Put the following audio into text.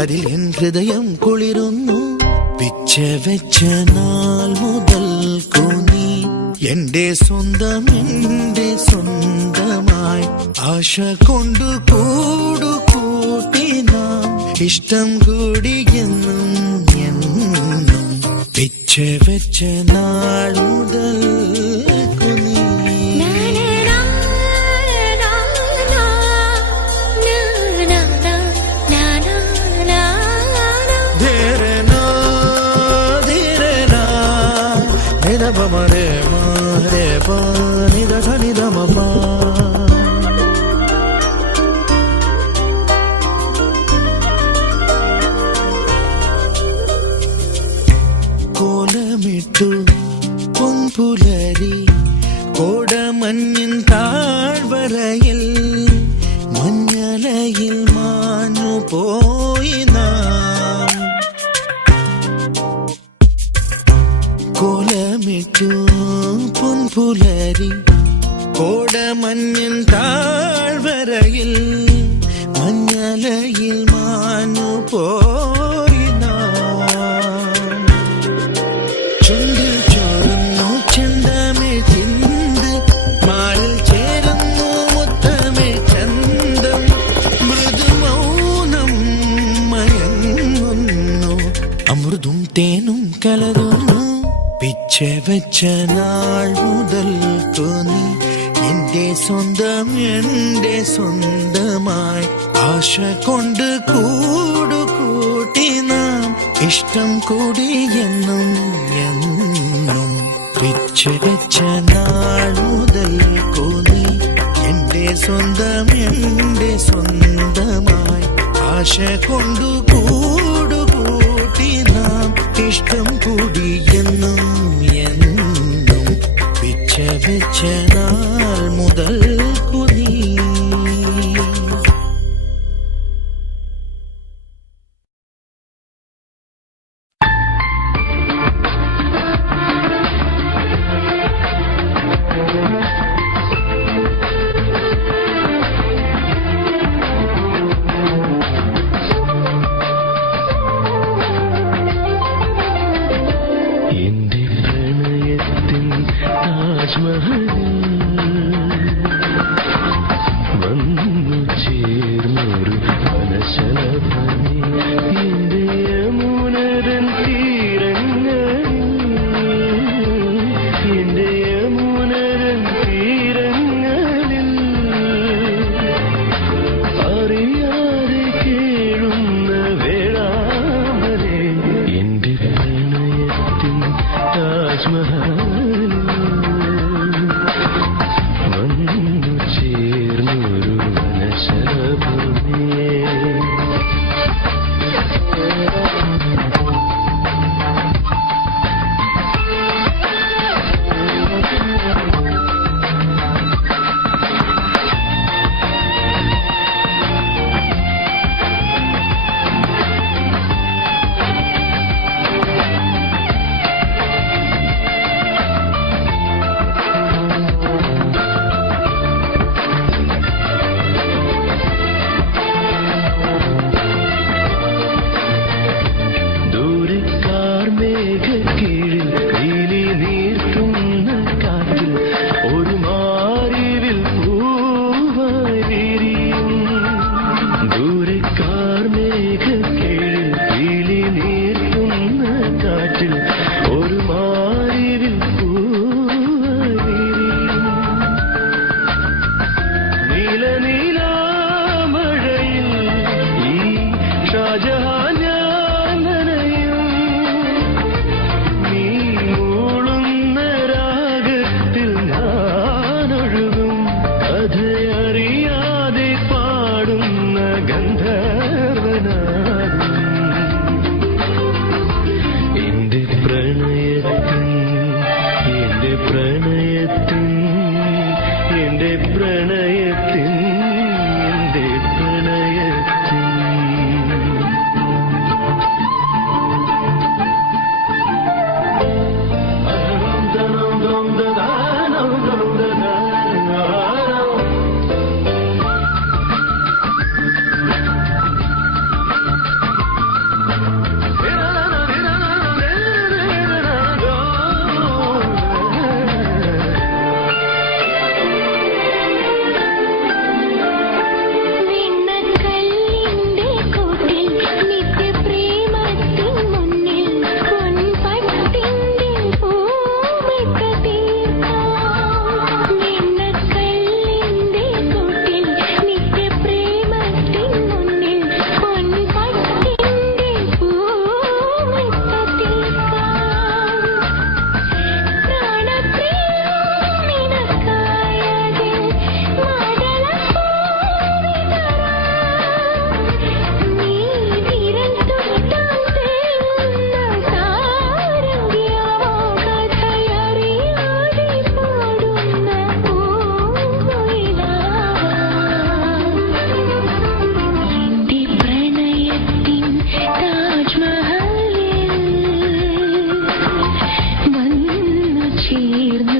അതിൽ എൻ ഹൃദയം കുളിരുന്നു. പിച്ച വെച്ച നാൾ മുതൽക്കു നീ എന്റെ സ്വന്തം, എന്റെ സ്വന്തമായി. ആശ കൊണ്ടു കൂടുകൂട്ടി നാം ഇഷ്ടം കൂടി എന്നും എന്നും. പിച്ച വെച്ച നാൾ മുതൽക്കു നീ മരെ മാരെ പാനിത ധനിത മപ. കോലമിട്ടു പൊൻപുലരി കോടമഞ്ഞിൻ താഴ്വരയിൽ മഞ്ഞലയിൽ മാഞ്ഞു പോയി നാം. കോലമിട്ടു പൊൻപുലരി കോടമഞ്ഞിൻ താഴ്വരയിൽ മഞ്ഞലയിൽ മാഞ്ഞു പോയി നാം. ചുണ്ടിൽ ചോരുന്നു ചെന്തമിഴ് ചിന്ത്, മാറിൽ ചേരുന്നു മുത്തമിഴ് ചന്തം. മൃദുമൗനം മയങ്ങുന്നു, അമൃതും തേനും കലരുന്നു. പിച്ച വെച്ച നാൾ മുതൽക്കു നീ എന്റെ സ്വന്തം, എന്റെ സ്വന്തമായി. ആശ കൊണ്ട് കൂടുകൂട്ടി നാം ഇഷ്ടം കൂടി എന്നും എന്നും. പിച്ച വെച്ച നാൾ മുതൽക്കു നീ എന്റെ സ്വന്തം, എന്റെ സ്വന്തമായി. ആശ കൊണ്ട് കൂടുകൂട്ടി നാം ഇഷ്ടം കൂടി എന്നും എന്നും. പിച്ച വെച്ച നാൾ മുതൽക്കു നീ. ചേർന്ന്